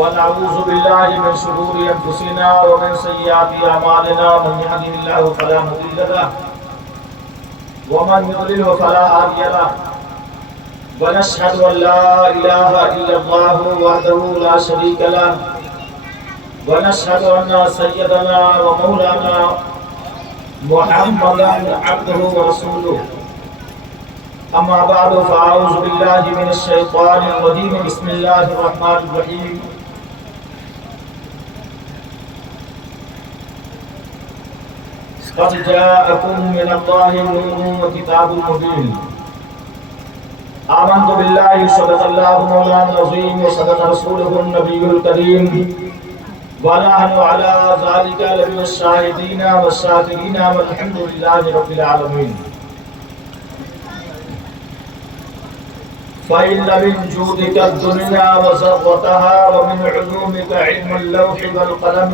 ونعوذ بالله من شرور أنفسنا ومن سيئات أعمالنا من يهده الله فلا مضل له ومن يضلل فلا هادي له ونشهد أن لا إله إلا الله وحده لا شريك له ونشهد أن سيدنا ومولانا محمدا عبده ورسوله أما بعد فأعوذ بالله من الشيطان الرجيم بسم الله الرحمن الرحيم قد جاءكم من الله نور وكتاب مبين آمنت بالله صدق الله مولانا العظيم وصدق رسوله النبي الكريم ونحن على ذلك لمن الشاهدين والشاكرين والحمد لله رب العالمين. فإن من جودك الدنيا وزرتها ومن علومك علم اللوح والقلم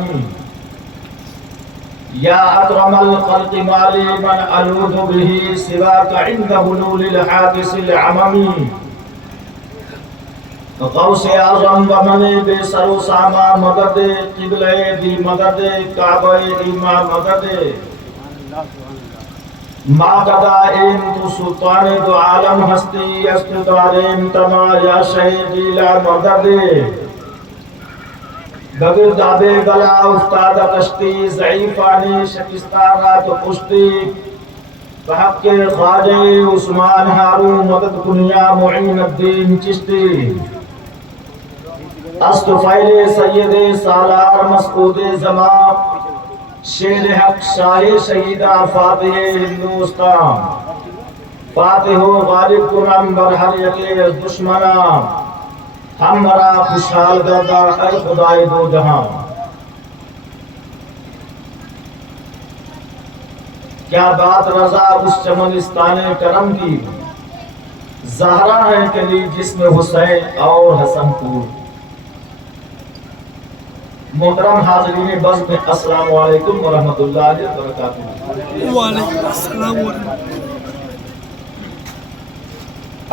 يا أكرم الخلق ما لي من ألوذ به سواك عند هلول الحادث العمم غوث اعظم ومن بے سر و ساما مدد قبلہ دی مدد کعبہ ایما مدد ما قدائم تو سلطان دو عالم ہستی استداریم تما یا شہیدی لا مدد بغیر دابے بلا افتادہ کشتی ضعیفانی شکستانہ تو پشتی بحق کے خواجہ عثمان ہارون مدد کنیا معین الدین چشتی استفائل سید سالار مسعود زمان شیر حق شاہ شہیدہ فاتح ہندوستان فاتح و غالب کنم برہر یکی دشمنا ہم مرا خوشحال گردہ اے خدای دو جہاں. کیا بات رضا اس چمنستان کرم کی زہرا ہے کلی جسم حسین اور حسن پور. محترم حاضرین بزم میں السلام علیکم ورحمۃ اللہ وبرکاتہ. وعلیکم السلام ورحمۃ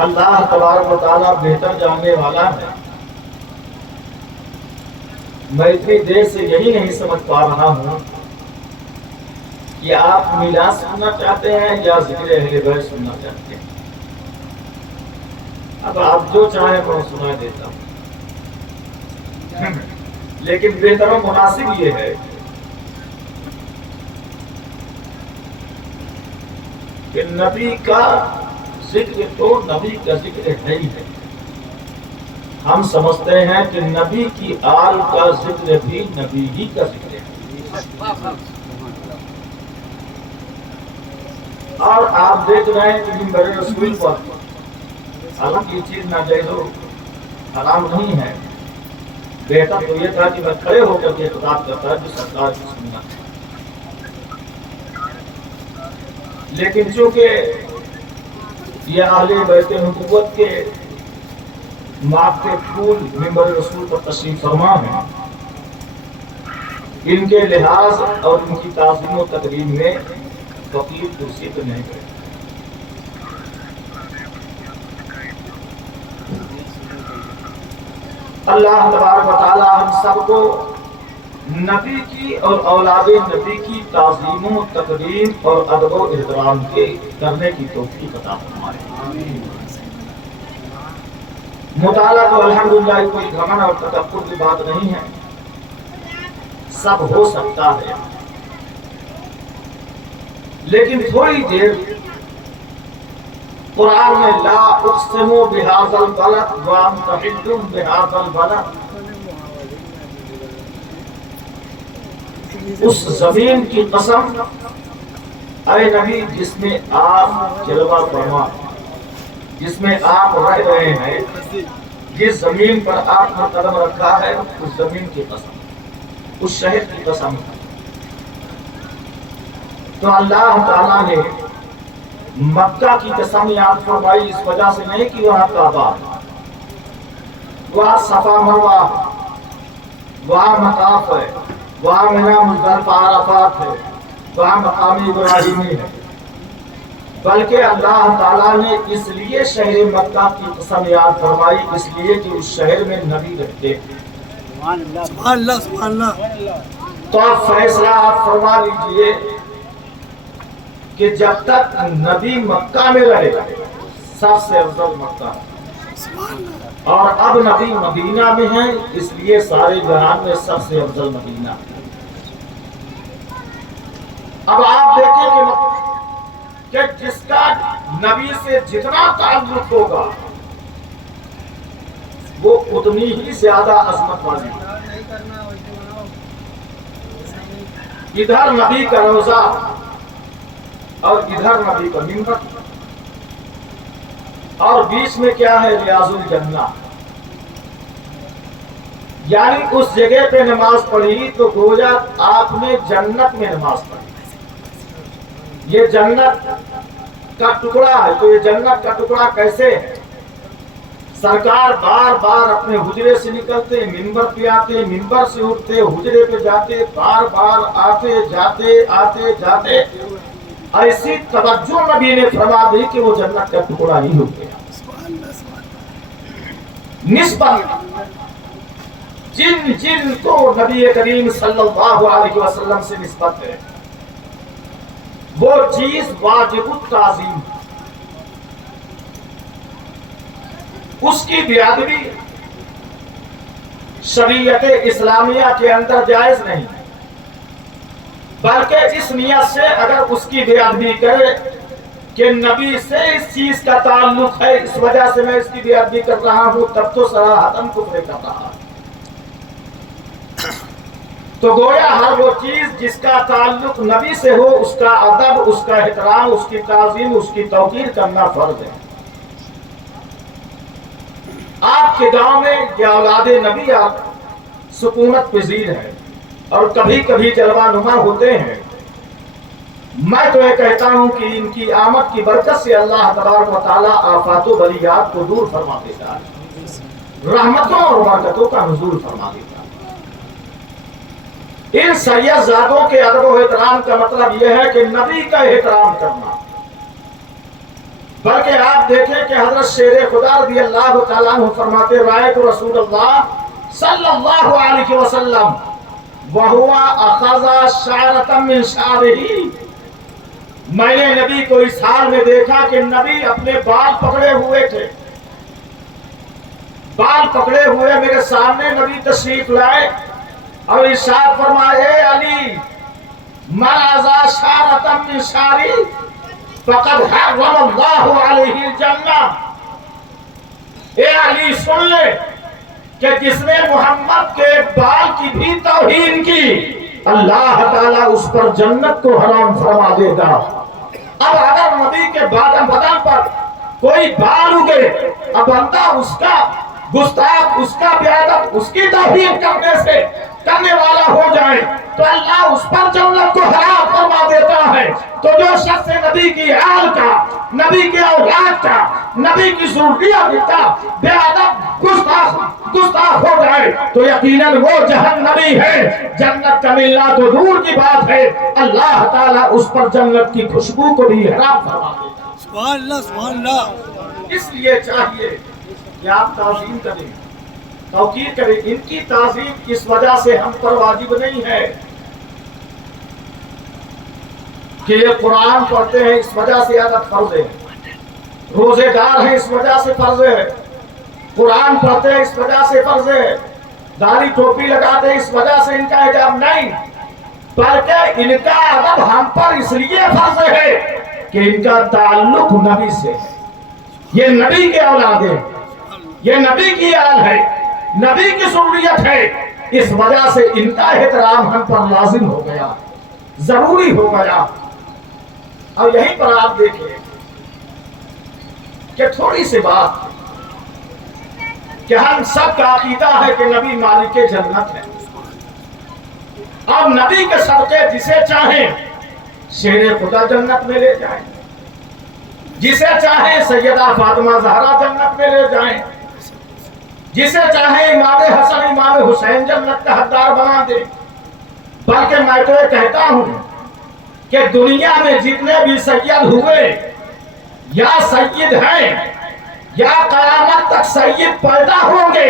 اللہ تبارک و تعالیٰ بہتر جاننے والا ہے. میں اتنی دیر سے یہی نہیں سمجھ پا رہا ہوں کہ آپ میلاد سننا چاہتے ہیں یا ذکر اہل بیت سننا چاہتے ہیں. اب آپ جو چاہیں میں سنا دیتا ہوں، لیکن بہتر و مناسب یہ ہے کہ نبی کا ذکر تو نبی کا ذکر ہے ہی ہے. ہم سمجھتے ہیں کہ نبی کی آل کا ذکر بھی نبی ہی کا ذکر ہے. اور آپ دیکھ رہے ہیں کہ منبر رسول پر حالانکہ یہ چیز ناجائز و حرام نہیں ہے. بہتر تو یہ تھا کہ میں کھڑے ہو کر کے خطاب کرتا ہے جو سرکار کی سنت ہے. لیکن چونکہ یہ اہل بیت نبوت کے ماتھے پھول منبر رسول پر تشریف فرما ہے، ان کے لحاظ اور ان کی تعظیم و تکریم میں فقیر کرسی پہ نہیں گئے. اللہ تبارک و تعالی ہم سب کو نبی کی اور اولاد نبی کی تعظیم و تکریم اور ادب و احترام کے کرنے کی توفیق عطا فرمائے. مطالعہ تو الحمدللہ کوئی گھمنڈ اور تکبر کی بات نہیں ہے، سب ہو سکتا ہے. لیکن تھوڑی دیر قرآن میں لا اقسم بہذا البلد وانت حل بہذا البلد، اس زمین کی قسم اے نبی جس میں آپ جلوہ فرما، جس میں آپ رہ رہے ہیں، جس زمین پر آپ نے قدم رکھا ہے، اس زمین کی قسم، اس شہر کی قسم. تو اللہ تعالیٰ نے مکہ کی قسم یاد فرمائی اس وجہ سے نہیں کہ وہاں کعبہ، وہاں صفا مروہ، وہاں مطاف ہے، وہاں منی مزدلفہ عرفات ہے، وہاں مقام ابراہیمی ہے، بلکہ اللہ تعالیٰ نے اس لیے شہر مکہ کی قسم یاد فرمائی اس لیے کہ اس شہر میں نبی رہتے. سبحان اللہ سبحان اللہ. تو اب فیصلہ آپ فرما لیجئے کہ جب تک نبی مکہ میں رہے سب سے افضل مکہ، اور اب نبی مدینہ میں ہیں اس لیے سارے جہان میں سب سے افضل مدینہ. اب آپ دیکھیں کہ جس کا نبی سے جتنا تعلق ہوگا وہ اتنی ہی زیادہ عظمت والی. ادھر نبی کا روضہ اور ادھر نبی کا منبر، اور بیچ میں کیا ہے؟ ریاض الجنہ. یعنی اس جگہ پہ نماز پڑھی تو گویا آپ نے جنت میں نماز پڑھی. یہ جنت کا ٹکڑا ہے. تو یہ جنت کا ٹکڑا کیسے ہے؟ سرکار بار بار اپنے حجرے سے نکلتے، منبر پہ آتے، منبر سے اٹھتے، حجرے پہ جاتے، بار بار آتے جاتے ایسی توجہ نبی نے فرما دی کہ وہ جنت کا ٹکڑا ہی ہو گیا. نسبت جن کو نبی کریم صلی اللہ علیہ وسلم سے نسبت ہے وہ چیز واجب التعظیم، اس کی بے ادبی شریعت اسلامیہ کے اندر جائز نہیں، بلکہ اس نیت سے اگر اس کی بے ادبی کرے کہ نبی سے اس چیز کا تعلق ہے اس وجہ سے میں اس کی بے ادبی کر رہا ہوں، تب تو صراحتاً کفر کر رہا. تو گویا ہر وہ چیز جس کا تعلق نبی سے ہو اس کا ادب، اس کا احترام، اس کی تعظیم، اس کی توقیر کرنا فرض ہے. آپ کے گاؤں میں یہ اولاد نبی آپ سکونت پذیر ہے اور کبھی کبھی جلوہ نما ہوتے ہیں. میں تو یہ کہتا ہوں کہ ان کی آمد کی برکت سے اللہ تبارک و تعالیٰ آفات و بلیات کو دور فرما دیتا ہے، رحمتوں اور برکتوں کا نزول فرما دیتا ہے. ان سید زادوں کے ادب و احترام کا مطلب یہ ہے کہ نبی کا احترام کرنا. بلکہ آپ دیکھیں کہ حضرت شیر خدا رضی اللہ تعالیٰ عنہ فرماتے رأیت رسول اللہ صلی اللہ علیہ وسلم وہو اخذ شعرۃ من شعرہ، میں نے نبی کو اس حال میں دیکھا کہ نبی اپنے بال پکڑے ہوئے تھے. بال پکڑے ہوئے میرے سامنے نبی تشریف لائے اور ارشاد فرمائے اے علی من اخذ شعرۃ من شعری فقد حرم اللہ علیہ الجنہ. اے علی سن لے کہ جس نے محمد کے بال کی بھی توہین کی اللہ تعالیٰ اس پر جنت کو حرام فرما دے گا. اب اگر نبی کے بدن پر کوئی بال اگے، اب بندہ اس کا گستاخ، اس کا بے ادب، اس کی توہین کرنے والا ہو جائے تو اللہ اس پر جنت کو حرام فرما دیتا ہے. تو جو شخص نبی کی آل کا، نبی کے اولاد کا، نبی کی ذریت کا بے ادب گستاخ ہو جائے تو یقیناً وہ جہنمی ہے. جنت کا ملنا تو دور کی بات ہے، اللہ تعالیٰ اس پر جنت کی خوشبو کو بھی حرام فرما دیتا ہے. سبحان اللہ سبحان اللہ. اس لیے چاہیے کہ آپ تعظیم کریں، توقیر کریں. ان کی تعظیم اس وجہ سے ہم پر واجب نہیں ہے کہ یہ قرآن پڑھتے ہیں اس وجہ سے عادت فرض ہے، روزے دار ہیں اس وجہ سے فرض ہے، قرآن پڑھتے ہیں اس وجہ سے فرض ہے، داڑھی ٹوپی لگاتے ہیں اس وجہ سے ان کا حجاب نہیں، بلکہ ان کا ادب ہم پر اس لیے فرض ہے کہ ان کا تعلق نبی سے ہے. یہ نبی کے اولاد ہے، یہ نبی کی آل ہے، نبی کی ذریت ہے. اس وجہ سے ان کا احترام ہم پر لازم ہو گیا، ضروری ہو گیا. اور یہیں پر آپ دیکھیں کہ تھوڑی سی بات کہ ہم سب کا عقیدہ ہے کہ نبی مالک جنت ہے. اب نبی کے صدقے جسے چاہیں شیر خدا جنت میں لے جائیں، جسے چاہیں سیدہ فاطمہ زہرا جنت میں لے جائیں، جسے چاہیں امام حسن امام حسین جنت کا حقدار بنا دیں. بلکہ میں تو یہ کہتا ہوں کہ دنیا میں جتنے بھی سید ہوئے یا سید ہیں یا قیامت تک سید پیدا ہوں گے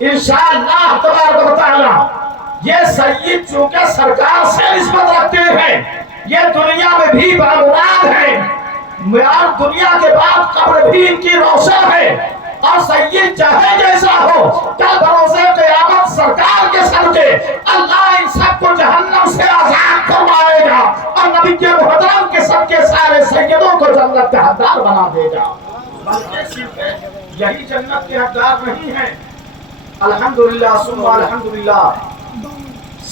انشاءاللہ تبارک و یہ سید چونکہ سرکار سے نسبت رکھتے ہیں، یہ دنیا میں بھی بامراد ہیں، اور دنیا کے بعد قبر بھی ان کی روشن ہے، اور سید چاہے جیسا ہو، کل بروز قیامت سرکار کے صدقے اللہ ان سب کو جہنم سے آزاد فرمائے گا، اور نبی کے محترم کے صدقے سارے سیدوں کو جنت کے حقدار بنا دے گا۔ بلکہ صرف یہی جنت کے حقدار نہیں ہیں، الحمدللہ ثم الحمدللہ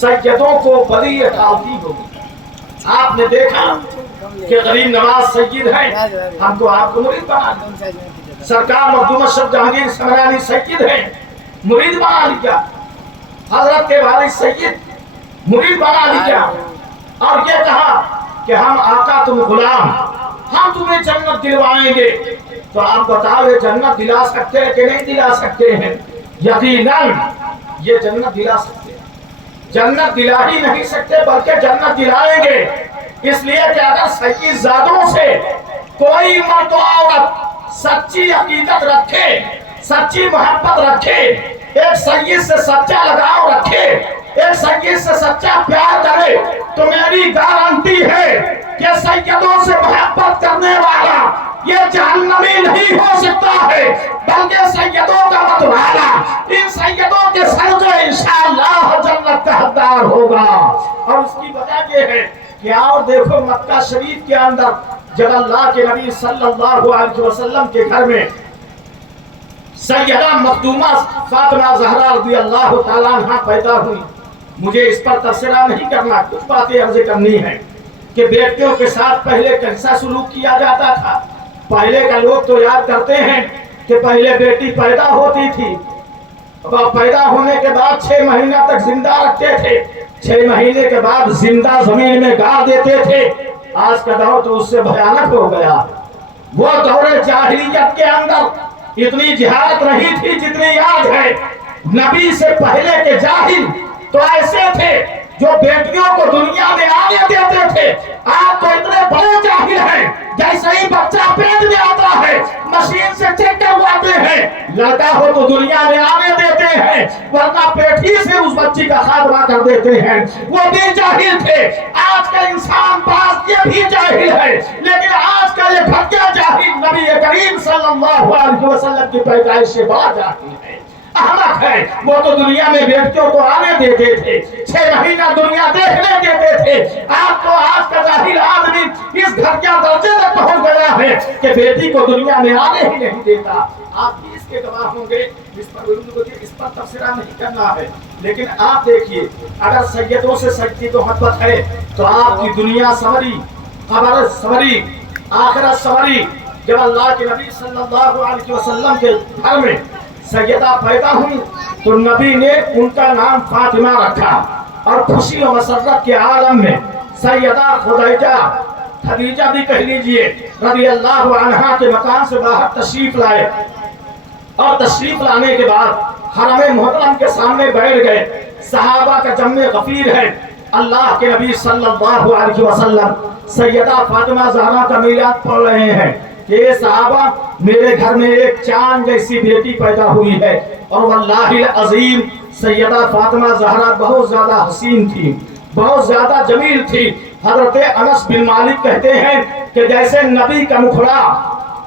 سیدوں کو بڑی عطاءتی ہوگی۔ آپ نے دیکھا کہ غریب نواز سید ہیں، ہم کو آپ کو مرید بنا دیا، سرکار مخدوم اشرف جہانگیر سمرانی سید ہیں، مرید بنا لیا، حضرت کے والد سید مرید بنا لیا، اور یہ کہا کہ ہم آقا تم غلام، ہم تمہیں جنت دلوائیں گے۔ تو آپ بتاؤ یہ جنت دلا سکتے ہیں کہ نہیں دلا سکتے ہیں؟ یقیناً یہ جنت دلا سکتے ہیں، جنت دلا ہی نہیں سکتے بلکہ جنت دلائیں گے، اس لیے کہ اگر سید زادوں سے کوئی مرد و عورت سچی عقیدت رکھے، سچی محبت رکھے، ایک سید سے سچا لگاؤ رکھے، ایک سید سے سچا پیار کرے، تو میری گارنٹی ہے کہ سیدوں سے محبت کرنے والا یہ جہنمی نہیں ہو سکتا ہے، بلکہ سیدوں کا متوالا ان سیدوں کے صدقے انشاءاللہ جنت کا حقدار ہوگا۔ اور اس کی وجہ یہ ہے کہ اور دیکھو مکہ شریف کے اندر جب اللہ کے نبی صلی اللہ علیہ وسلم کے گھر میں سیدہ مخدومہ فاطمہ زہرا رضی اللہ تعالیٰ عنہ پیدا ہوئی، مجھے اس پر تبصرہ نہیں کرنا، کچھ باتیں عرض کرنی ہیں کہ بیٹیوں کے ساتھ پہلے کیسا سلوک کیا جاتا تھا۔ پہلے کا لوگ تو یاد کرتے ہیں کہ پہلے بیٹی پیدا ہوتی تھی، پیدا ہونے کے بعد 6 مہینہ تک زندہ رکھتے تھے، 6 مہینے کے بعد زندہ زمین میں گاڑ دیتے تھے۔ آج کا دور تو اس سے بھیانک ہو گیا۔ وہ دور جاہلیت کے اندر اتنی جہالت نہیں تھی جتنی آج ہے۔ نبی سے پہلے کے جاہل تو ایسے تھے جو بیٹیوں کو دنیا میں آنے دیتے تھے، آپ تو اتنے بڑے جاہل ہیں، جیسے ہی بچہ پیٹ میں آتا ہے مشین سے چیک کرواتے ہیں، لڑکا ہو تو دنیا میں آنے دیتے ہیں، ورنہ پیٹ ہی سے اس بچی کا خاتمہ کر دیتے ہیں۔ وہ بھی جاہل تھے۔ آج کا انسان پاس یہ بھی جاہل ہے، لیکن آج کا یہ بھٹکا جاہل نبی کریم صلی اللہ علیہ وسلم کی پیدائش سے بڑا جاہل ہے، احمق ہے۔ وہ تو دنیا میں بیٹیوں کو آنے دیتے تھے، 6 مہینہ دنیا دیکھنے دیتے تھے۔ آپ تو آج کا جاہل آدمی اس گھٹیا درجے تک پہنچ گیا ہے کہ بیٹی کو دنیا میں آنے ہی نہیں دیتا۔ آپ بھی اس کے گواہ ہوں گے، اس پر تبصرہ نہیں کرنا ہے، لیکن آپ دیکھیے اگر سیدوں سے سچی تو محبت ہے تو آپ کی دنیا سنوری، قبر سنوری، آخرت سنوری۔ جب اللہ کے نبی صلی اللہ علیہ وسلم کے گھر میں سیدہ پیدا ہوئی تو نبی نے ان کا نام فاطمہ رکھا، اور خوشی و مسرت کے عالم میں سیدہ خدیجہ بھی کہہ لیجئے رضی اللہ عنہا کے مکان سے باہر تشریف لائے، اور تشریف لانے کے بعد حرم محترم کے سامنے بیٹھ گئے۔ صحابہ کا جمع غفیر ہے، اللہ کے نبی صلی اللہ علیہ وسلم سیدہ فاطمہ زہرا کا میلاد پڑھ رہے ہیں کہ صحابہ میرے گھر میں ایک چاند جیسی بیٹی پیدا ہوئی ہے، اور واللہ العظیم سیدہ فاطمہ زہرا بہت زیادہ حسین تھی، بہت زیادہ جمیل تھی۔ حضرت انس بن مالک کہتے ہیں کہ جیسے نبی کا مکھڑا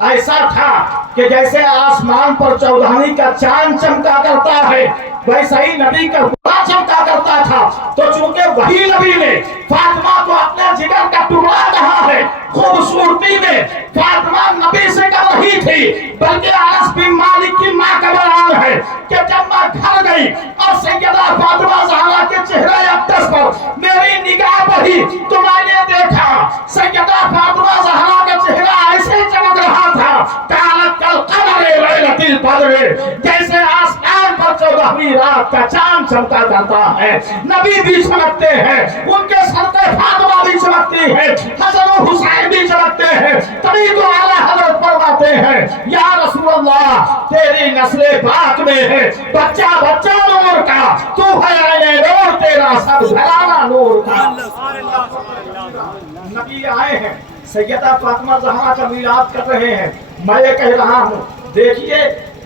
ایسا تھا کہ جیسے آسمان پر چودھانی کا چاند چمکا کرتا ہے، ویسا ہی نبی کا مکھڑا چمکا کرتا تھا۔ تو چونکہ وہی نبی نے فاطمہ کو اپنے جگر کا ٹکڑا کہا ہے، خوبصورتی میں فاطمہ نبی سے کم نہیں تھی، بلکہ انس بن مالک کی ماں کا بیان ہے کہ جب میں گھر گئی اور سیدہ فاطمہ زہرا کے چہرے اقدس پر میری نگاہ پڑی تو میں نے دیکھا سیدہ فاطمہ زہرا کا چہرہ ایسے چمک رہا تھا کانت کالقمر لیلۃ البدر، جیسے آسمان پر 14ویں رات کا چاند چمکا کرتا ہے۔ نبی بھی چمکتے ہیں، ان کے صدقے فاطمہ بھی چمکتی ہے، حسن و حسین بھی چمکتے ہیں۔ تبھی تو اعلیٰ حضرت فرماتے ہیں یا رسول اللہ تیری نسل پاک میں ہے بچہ بچہ نور کا، تو ہے عین نور، تیرا سب گھرانہ نور کا۔ نبی آئے ہیں، سیدہ فاطمہ زہرا کا میلاد کر رہے ہیں۔ میں یہ کہہ رہا ہوں دیکھیے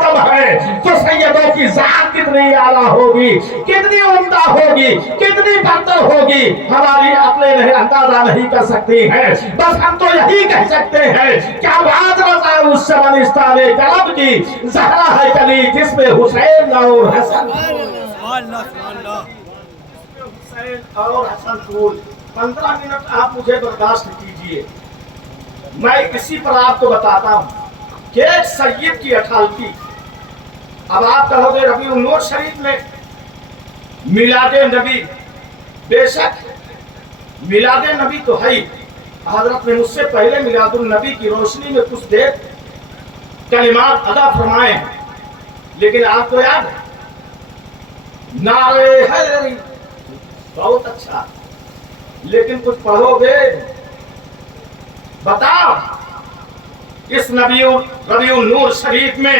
دم ہے تو سیدوں کی ذات کتنی اعلیٰ ہوگی، کتنی عمدہ ہوگی، کتنی بہتر ہوگی، ہماری عقلیں نہیں اندازہ نہیں کر سکتی ہیں۔ بس ہم تو یہی کہہ سکتے ہیں کیا بات رضا اس شبنستان قلب کی، زہرا ہے کلی جس میں حسین اور حسن، حسین اور حسن پھول۔ 15 منٹ آپ مجھے برداشت کیجئے، میں اسی پر آپ کو بتاتا ہوں کہ ایک سید کی اٹھالتی۔ اب آپ کہو گے ربیع النور شریف میں میلاد نبی، بے شک میلاد نبی تو ہے، حضرت نے مجھ سے پہلے میلاد النبی کی روشنی میں کچھ دیر کلمات ادا فرمائے ہیں، لیکن آپ کو یاد ہے نعرے حیدری، بہت اچھا، لیکن کچھ پڑھو گے؟ بتاؤ اس ربیع النور شریف میں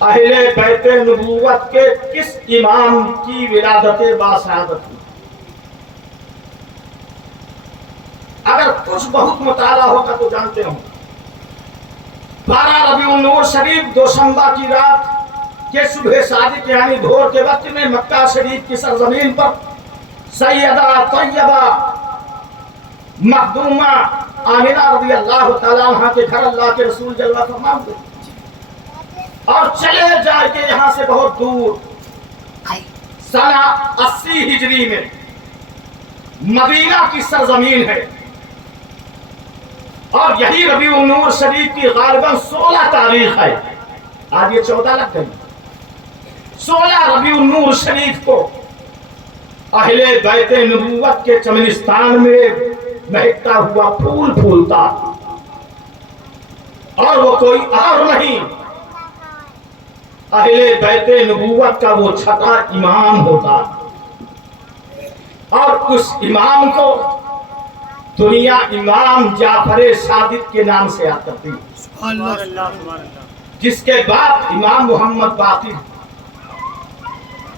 اہل بیت نبوت کے کس امام کی ولادت باسعادت ہوئی؟ اگر کچھ بہت مطالعہ ہوگا تو جانتے ہوں 12 ربیع النور شریف دوشنبہ کی رات کے صبح صادق یعنی بھور کے وقت میں مکہ شریف کی سرزمین پر سیدہ طیبہ مخدومہ آمنہ رضی اللہ تعالیٰ عنہ کے گھر اللہ کے رسول جلوہ فرما ہوئے اور چلے جا کے یہاں سے بہت دور سنہ 80 ہجری میں مدینہ کی سرزمین ہے، اور یہی ربیع النور شریف کی غالباً 16 تاریخ ہے، آج یہ 14 لگ گئی۔ 16 ربیع النور شریف کو اہل بیت نبوت کے چمنستان میں مہکتا ہوا پھول پھولتا، اور وہ کوئی اور نہیں اہل بیت نبوت کا وہ چھٹا امام ہوتا، اور اس امام کو دنیا امام جعفر صادق کے نام سے یاد کرتی ہے، جس کے بعد امام محمد باقر،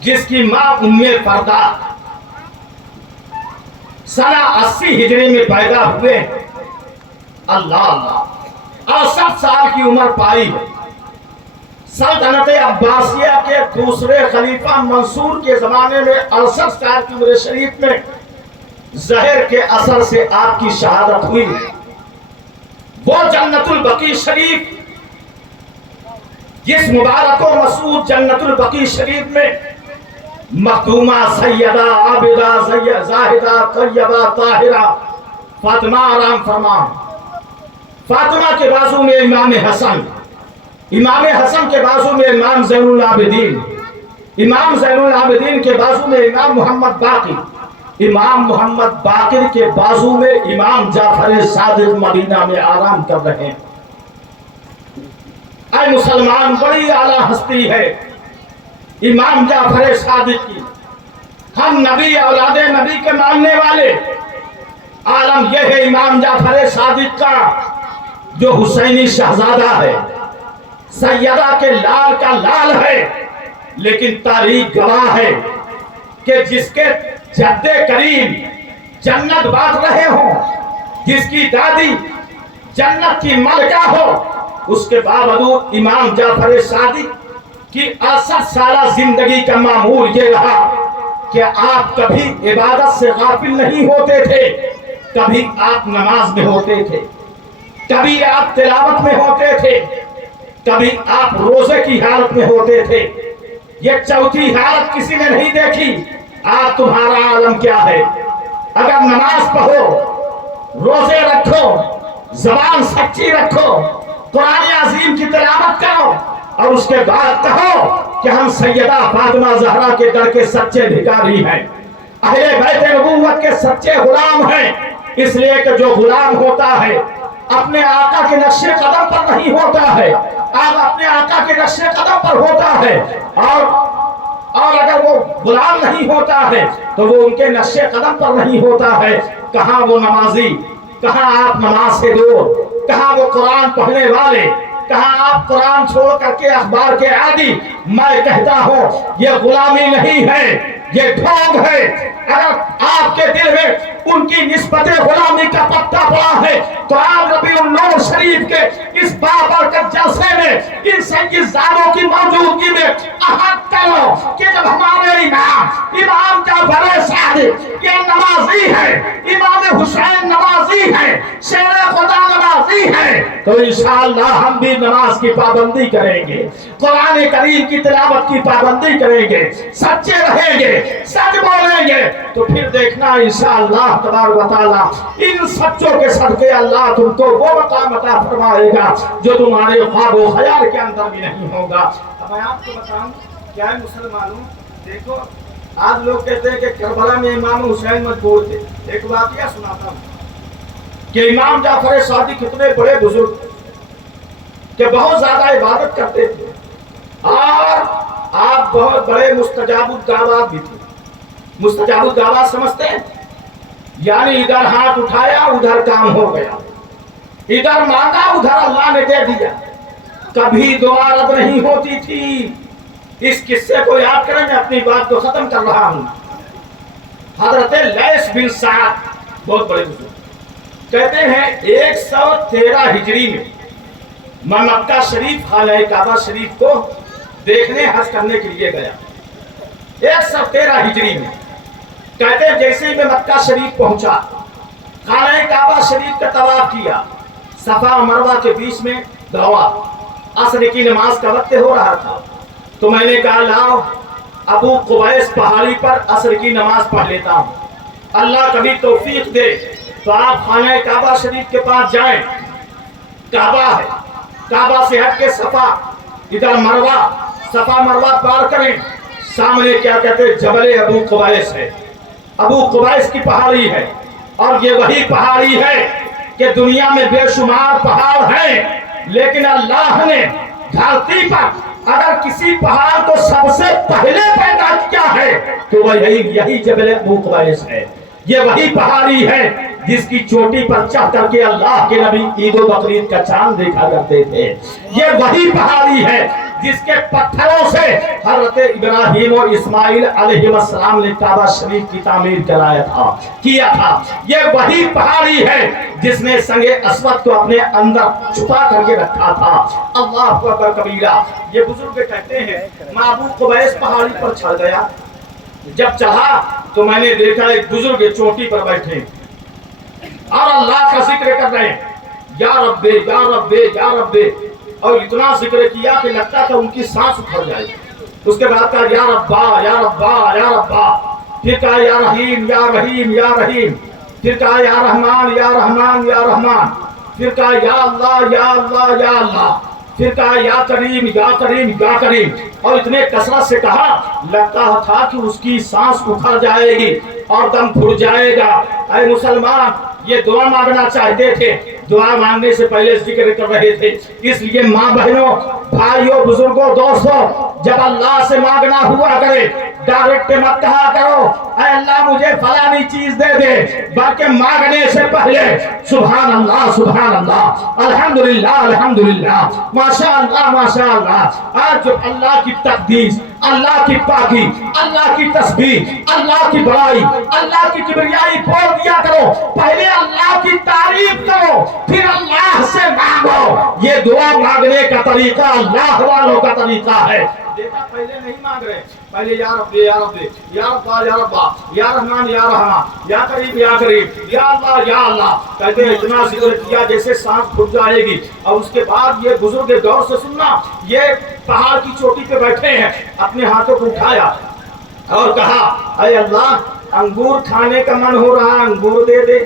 جس کی ماں ام فردا سنہ 80 ہجری میں پیدا ہوئے۔ اللہ اللہ 68 سال کی عمر پائی ہے۔ سلطنت عباسیہ کے دوسرے خلیفہ منصور کے زمانے میں 68 سال کی عمر شریف میں زہر کے اثر سے آپ کی شہادت ہوئی۔ وہ جنت البقیع شریف، جس مبارک و مسعود جنت البقیع شریف میں مخدومہ سیدہ عابدہ زاہدہ طیبہ طاہرہ فاطمہ آرام فرما، فاطمہ کے بازو میں امام حسن، امام حسن کے بازو میں امام زین العابدین، امام زین العابدین کے بازو میں امام محمد باقر، امام محمد باقر کے بازو میں امام جعفر صادق مدینہ میں آرام کر رہے ہیں۔ اے مسلمان، بڑی اعلیٰ ہستی ہے امام جعفر صادق کی۔ ہم نبی اولاد نبی کے ماننے والے، عالم یہ ہے امام جعفر صادق کا جو حسینی شہزادہ ہے، سیدہ کے لال کا لال ہے، لیکن تاریخ گواہ ہے کہ جس کے جد کریم جنت بانٹ رہے ہوں، جس کی دادی جنت کی ملکہ ہو، اس کے باوجود امام جعفر صادق کی 68 سالہ زندگی کا معمول یہ رہا کہ آپ کبھی عبادت سے غافل نہیں ہوتے تھے، کبھی آپ نماز میں ہوتے تھے، کبھی آپ تلاوت میں ہوتے تھے، کبھی آپ روزے کی حالت میں ہوتے تھے۔ یہ چوتھی حالت کسی نے نہیں دیکھی۔ آج تمہارا عالم کیا ہے؟ اگر نماز پڑھو، روزے رکھو، زبان سچی رکھو، قرآن عظیم کی تلاوت کرو، اور اس کے بعد کہو کہ ہم سیدہ فاطمہ زہرا کے در کے سچے بھکاری ہیں، اہل بیت نبوت کے سچے غلام ہیں، اس لیے کہ جو غلام ہوتا ہے اپنے آقا کے نقش قدم پر نہیں ہوتا ہے، آپ اپنے آقا کے نقش قدم پر ہوتا ہے، اور اگر وہ غلام نہیں ہوتا ہے تو وہ ان کے نقش قدم پر نہیں ہوتا ہے۔ کہاں وہ نمازی، کہاں آپ نماز سے دور، کہاں وہ قرآن پڑھنے والے، کہا آپ قرآن چھوڑ کر کے اخبار کے عادی، میں کہتا ہوں یہ غلامی نہیں ہے، یہ ڈھونگ ہے۔ اگر آپ کے دل میں ان کی نسبت غلامی کا پتہ پڑا ہے تو آپ ربیع النور شریف کے اس بابرکت جلسے میں ان سید زادوں کی موجودگی میں عہد کرو کہ جب ہمارے امام جعفر صادق یہ نمازی ہے، امام حسین نمازی ہے، شیر خدا نمازی ہے، تو انشاءاللہ ہم بھی نماز کی پابندی کریں گے، قرآن کریم کی تلاوت کی پابندی کریں گے، سچے رہیں گے، سچ بولیں گے، تو پھر دیکھنا انشاءاللہ تبارک و تعالی ان سچوں کے صدقے اللہ تم کو وہ مقام عطا فرمائے گا جو تمہارے خواب و خیال کے اندر بھی نہیں ہوگا۔ اب میں آپ کو بتاؤں کیا ہے مسلمانوں، دیکھو آج لوگ کہتے ہیں کہ کربلا میں امام حسین مجبور تھے۔ ایک واقعہ سناتا ہوں کہ امام جعفر صادق اتنے بڑے بزرگ کہ بہت زیادہ عبادت کرتے تھے اور آپ بہت بڑے مستجاب الدعوات بھی تھے۔ مستجاب الدعوات سمجھتے ہیں؟ یعنی ادھر ہاتھ اٹھایا ادھر کام ہو گیا، ادھر مانگا ادھر اللہ نے دے دیا، کبھی دعا رد نہیں ہوتی تھی۔ اس قصے کو یاد کریں، میں اپنی بات کو ختم کر رہا ہوں۔ حضرت لیث بن سعد بہت بڑے بزرگ کہتے ہیں 113 ہجری میں مکہ شریف خانہ کعبہ شریف کو دیکھنے حج کرنے کے لیے گیا۔ 113 ہجری میں کہتے ہیں جیسے ہی میں مکہ شریف پہنچا، خانہ کعبہ شریف کا طواف کیا، صفا و مروہ کے بیچ میں دوڑا، عصر کی نماز کا وقت ہو رہا تھا، تو میں نے کہا لاؤ ابو قبیس پہاڑی پر عصر کی نماز پڑھ لیتا ہوں، اللہ کبھی توفیق دے تو آپ خانہ کعبہ شریف کے پاس جائیں، کعبہ ہے، کعبہ سے ہٹ کے صفا، ادھر مروہ، صفا مروہ پار کریں، سامنے کیا کہتے ہیں جبل ابو قبیس ہے، ابو قبیس کی پہاڑی ہے، اور یہ وہی پہاڑی ہے کہ دنیا میں بے شمار پہاڑ ہیں، لیکن اللہ نے دھرتی پر اگر کسی پہاڑ کو سب سے پہلے پیدا کیا ہے تو وہ یہی جبل ابو قبیس ہے۔ یہ وہی پہاڑی ہے جس کی چوٹی پر چڑھ کر کے اللہ کے نبی عید و بقرعید کا چاند دیکھا کرتے تھے۔ یہ وہی پہاڑی ہے جس کے پتھروں سے حضرت ابراہیم اور اسماعیل علیہ السلام نے کعبہ شریف کی تعمیر کیا تھا۔ یہ وہی پہاڑی ہے جس نے سنگ اسود کو اپنے اندر چھپا کر کے رکھا تھا۔ اللہ اکبر کبیرہ۔ یہ بزرگ کہتے ہیں میں ابو قبیس پہاڑی پر چڑھ گیا، جب چڑھا تو میں نے دیکھا ایک بزرگ چوٹی پر بیٹھے اور اللہ کا ذکر کر رہے ہیں، یا رب یا رب یا رب، اور اتنا ذکر کیا کہ لگتا تھا ان کی سانس اکھڑ جائے۔ اس کے بعد کہا یا ربا یا ربا یا ربا، پھر کہا یا رحیم یا رحیم یا رحیم، پھر کہا یا رحمان یا رحمان یا رحمان، پھر کہا یا اللہ یا اللہ یا اللہ، پھر کہا یا کریم یا کریم یا کریم، اور اتنے کثرت سے کہا لگتا تھا کہ اس کی سانس اکھڑ جائے گی اور دم پھٹ جائے گا۔ اے مسلمان، یہ دعا مانگنا چاہتے تھے، دعا مانگنے سے پہلے ذکر کر رہے تھے۔ اس لیے ماں بہنوں، بھائیوں، بزرگوں، دوستوں، جب اللہ سے مانگنا ہوا کرے ڈائریکٹ مت کہا کرو اے اللہ مجھے فلانی چیز دے دے، بلکہ مانگنے سے پہلے سبحان اللہ سبحان اللہ، الحمدللہ الحمدللہ، ماشاء اللہ ماشاء اللہ۔ آج جب اللہ کی تقدیس، اللہ کی پاکی، اللہ کی تسبیح، اللہ کی بڑائی، اللہ کی کبریائی بول دیا کرو، پہلے اللہ کی تعریف کرو، پھر اللہ سے مانگو۔ یہ دعا مانگنے کا طریقہ اللہ والوں کا طریقہ ہے۔ دیکھا پہلے نہیں مانگ رہے، پہلے یا رب یا رب یا رب یا رب یا رحمان یا رحمان یا کریم یا کریم یا اللہ یا اللہ کہتے ہیں۔ اتنا ذکر کیا جیسے سانس پھٹ جائے گی، اور اس کے بعد یہ بزرگ غور سے سننا، یہ پہاڑ کی چوٹی پہ بیٹھے ہیں، اپنے ہاتھوں کو اٹھایا اور کہا اے اللہ انگور کھانے کا من ہو رہا، انگور دے دے،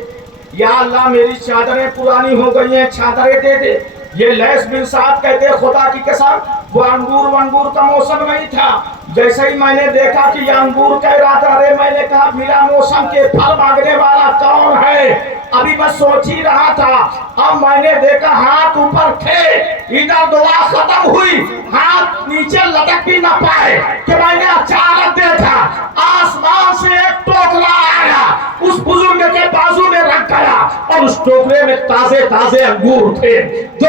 یا اللہ میری چادریں پرانی ہو گئی ہیں، چادریں دے دے۔ یہ لیث بن سعد کہتے ہیں خدا کی قسم وہ انگور کا موسم نہیں تھا، جیسے ہی میں نے دیکھا کہ یہ انگور کہہ رہا تھا، ارے میں نے کہا میرا موسم کے پھل مانگنے والا کون ہے؟ ابھی میں سوچ ہی رہا تھا، اب میں نے دیکھا ہاتھ اوپر تھے، ادھر دعا ختم ہوئی، ہاتھ نیچے لٹک بھی نہ پائے کہ میں نے اچانک دیکھا آسمان سے ایک ٹوکرا آیا، اس بزرگ کے بازو میں رکھ گیا، اور اس ٹوکرے میں تازے تازے انگور تھے جو